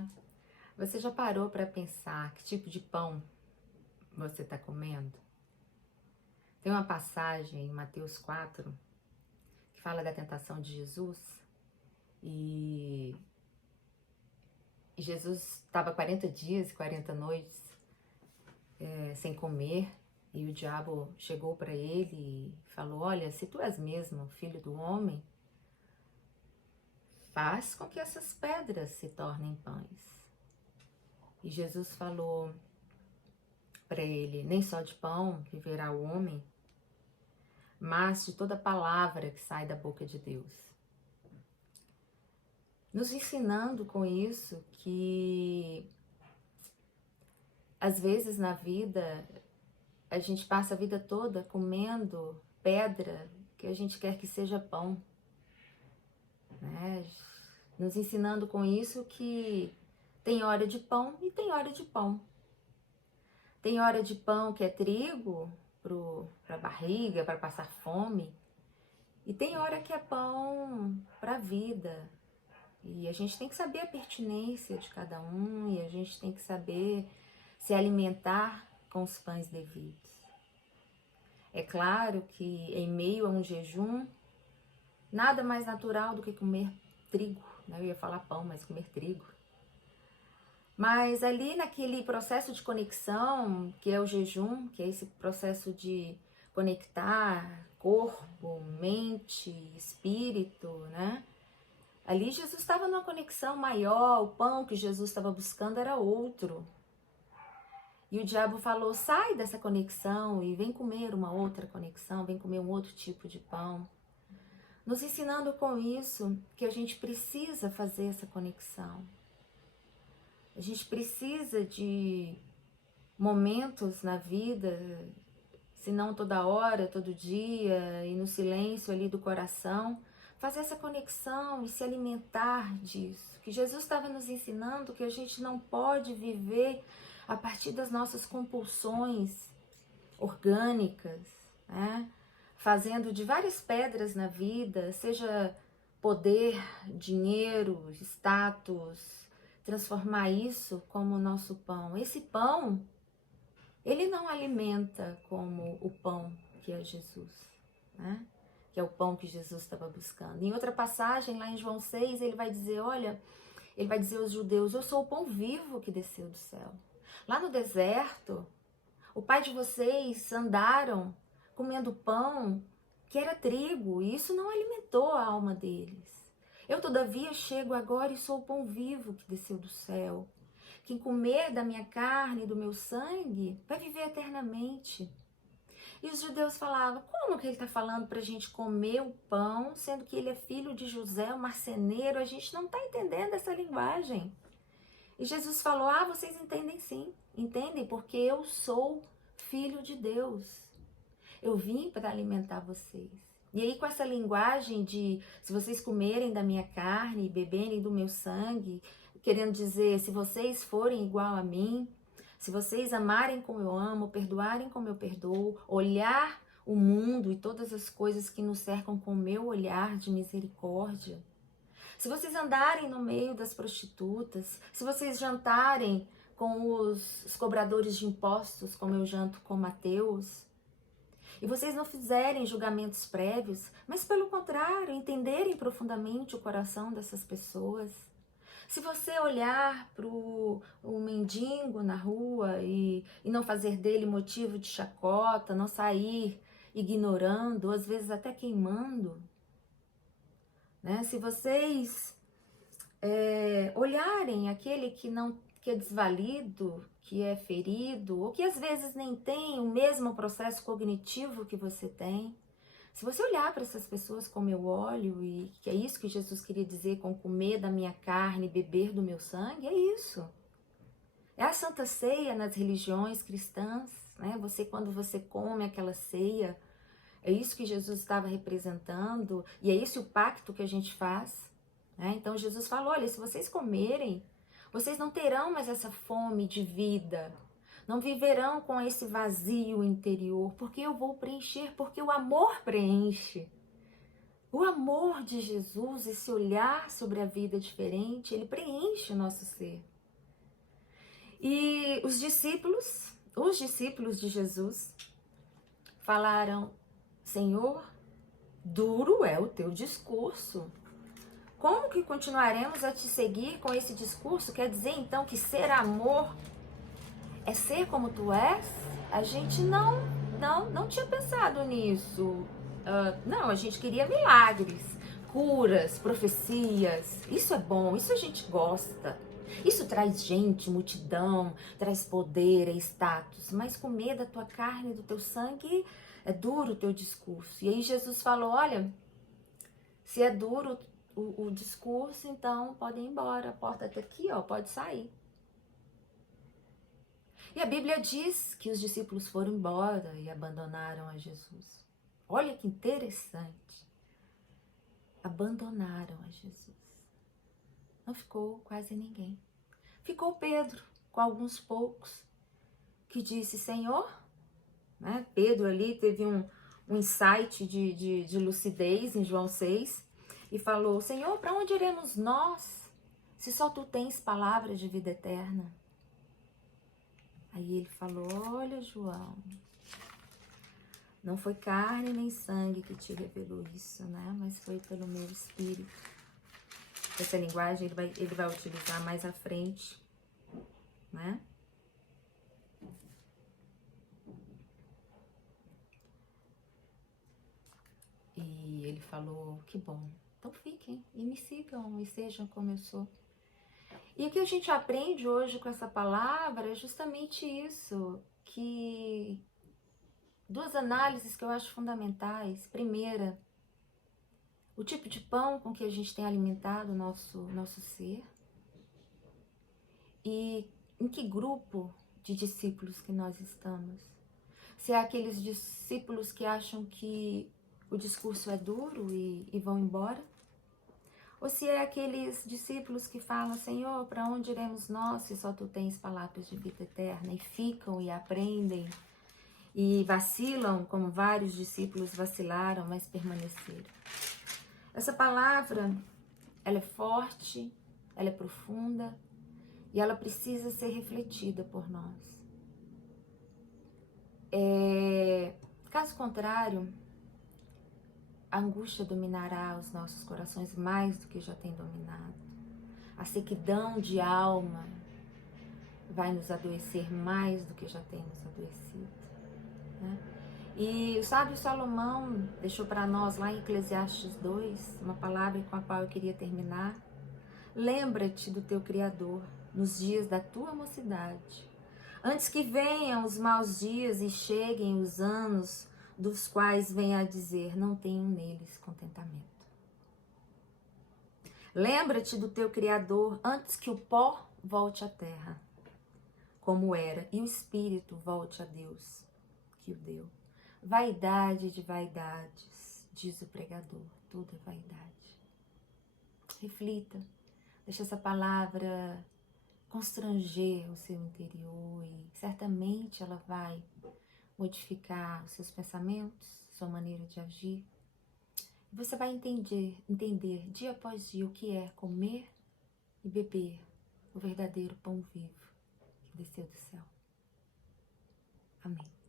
Olá, você já parou para pensar que tipo de pão você está comendo? Tem uma passagem em Mateus 4 que fala da tentação de Jesus e Jesus estava 40 dias e 40 noites sem comer e o diabo chegou para ele e falou: Olha, se tu és mesmo filho do homem, faz com que essas pedras se tornem pães. E Jesus falou para ele: nem só de pão viverá o homem, mas de toda palavra que sai da boca de Deus. Nos ensinando com isso que às vezes na vida a gente passa a vida toda comendo pedra que a gente quer que seja pão, né? Nos ensinando com isso que tem hora de pão e tem hora de pão. Tem hora de pão que é trigo para a barriga, para passar fome, e tem hora que é pão para a vida. E a gente tem que saber a pertinência de cada um, e a gente tem que saber se alimentar com os pães devidos. É claro que em meio a um jejum, nada mais natural do que comer trigo, né? Eu ia falar pão, mas comer trigo. Mas ali naquele processo de conexão, que é o jejum, que é esse processo de conectar corpo, mente, espírito, né? Ali Jesus estava numa conexão maior, o pão que Jesus estava buscando era outro. E o diabo falou: sai dessa conexão e vem comer uma outra conexão, vem comer um outro tipo de pão. Nos ensinando com isso que a gente precisa fazer essa conexão. A gente precisa de momentos na vida, se não toda hora, todo dia, e no silêncio ali do coração, fazer essa conexão e se alimentar disso. Que Jesus estava nos ensinando que a gente não pode viver a partir das nossas compulsões orgânicas, né? Fazendo de várias pedras na vida, seja poder, dinheiro, status, transformar isso como o nosso pão. Esse pão, ele não alimenta como o pão que é Jesus, né? Que é o pão que Jesus estava buscando. Em outra passagem, lá em João 6, ele vai dizer, olha, ele vai dizer aos judeus: eu sou o pão vivo que desceu do céu. Lá no deserto, o pai de vocês andaram comendo pão que era trigo, e isso não alimentou a alma deles. Eu, todavia, chego agora e sou o pão vivo que desceu do céu. Quem comer da minha carne e do meu sangue vai viver eternamente. E os judeus falavam: como que ele está falando para a gente comer o pão, sendo que ele é filho de José, o marceneiro? A gente não está entendendo essa linguagem. E Jesus falou: ah, vocês entendem sim, entendem, porque eu sou filho de Deus. Eu vim para alimentar vocês. E aí, com essa linguagem de se vocês comerem da minha carne e beberem do meu sangue, querendo dizer, se vocês forem igual a mim, se vocês amarem como eu amo, perdoarem como eu perdoo, olhar o mundo e todas as coisas que nos cercam com o meu olhar de misericórdia, se vocês andarem no meio das prostitutas, se vocês jantarem com os cobradores de impostos, como eu janto com Mateus, e vocês não fizerem julgamentos prévios, mas pelo contrário, entenderem profundamente o coração dessas pessoas. Se você olhar para o mendigo na rua e não fazer dele motivo de chacota, não sair ignorando, às vezes até queimando, né? Se vocês olharem aquele que é desvalido, que é ferido, ou que às vezes nem tem o mesmo processo cognitivo que você tem, se você olhar para essas pessoas como eu olho, e que é isso que Jesus queria dizer com comer da minha carne e beber do meu sangue, é isso. É a Santa Ceia nas religiões cristãs, né? Quando você come aquela ceia, é isso que Jesus estava representando, e é esse o pacto que a gente faz, né? Então Jesus falou: olha, se vocês comerem, vocês não terão mais essa fome de vida, não viverão com esse vazio interior, porque eu vou preencher, porque o amor preenche. O amor de Jesus, esse olhar sobre a vida diferente, ele preenche o nosso ser. E os discípulos de Jesus falaram: Senhor, duro é o teu discurso. Como que continuaremos a te seguir com esse discurso? Quer dizer então que ser amor é ser como tu és? A gente não tinha pensado nisso. Não, a gente queria milagres, curas, profecias. Isso é bom, isso a gente gosta. Isso traz gente, multidão, traz poder, é status. Mas comer da tua carne, do teu sangue, é duro o teu discurso. E aí Jesus falou: olha, se é duro o discurso, então pode ir embora. A porta tá aqui, ó, pode sair. E a Bíblia diz que os discípulos foram embora e abandonaram a Jesus. Olha que interessante. Abandonaram a Jesus. Não ficou quase ninguém. Ficou Pedro, com alguns poucos, que disse: Senhor, né? Pedro ali teve um insight de lucidez em João 6 e falou: Senhor, para onde iremos nós, se só tu tens palavras de vida eterna? Aí ele falou: olha, João, não foi carne nem sangue que te revelou isso, né? Mas foi pelo meu espírito. Essa linguagem ele vai utilizar mais à frente, né? E ele falou: que bom, então fiquem e me sigam e sejam como eu sou. E o que a gente aprende hoje com essa palavra é justamente isso, que duas análises que eu acho fundamentais. Primeira, o tipo de pão com que a gente tem alimentado o nosso ser. E em que grupo de discípulos que nós estamos. Se é aqueles discípulos que acham que o discurso é duro e vão embora, ou se é aqueles discípulos que falam: Senhor, para onde iremos nós se só tu tens palavras de vida eterna? E ficam e aprendem e vacilam, como vários discípulos vacilaram, mas permaneceram. Essa palavra, ela é forte, ela é profunda e ela precisa ser refletida por nós. Caso contrário, a angústia dominará os nossos corações mais do que já tem dominado. A sequidão de alma vai nos adoecer mais do que já tem nos adoecido, né? E o sábio Salomão deixou para nós lá em Eclesiastes 2 uma palavra com a qual eu queria terminar. Lembra-te do teu Criador nos dias da tua mocidade, antes que venham os maus dias e cheguem os anos dos quais venha a dizer: não tenho neles contentamento. Lembra-te do teu Criador antes que o pó volte à terra, como era, e o Espírito volte a Deus, que o deu. Vaidade de vaidades, diz o pregador, tudo é vaidade. Reflita, deixa essa palavra constranger o seu interior e certamente ela vai modificar os seus pensamentos, sua maneira de agir. Você vai entender dia após dia o que é comer e beber o verdadeiro pão vivo que desceu do céu. Amém.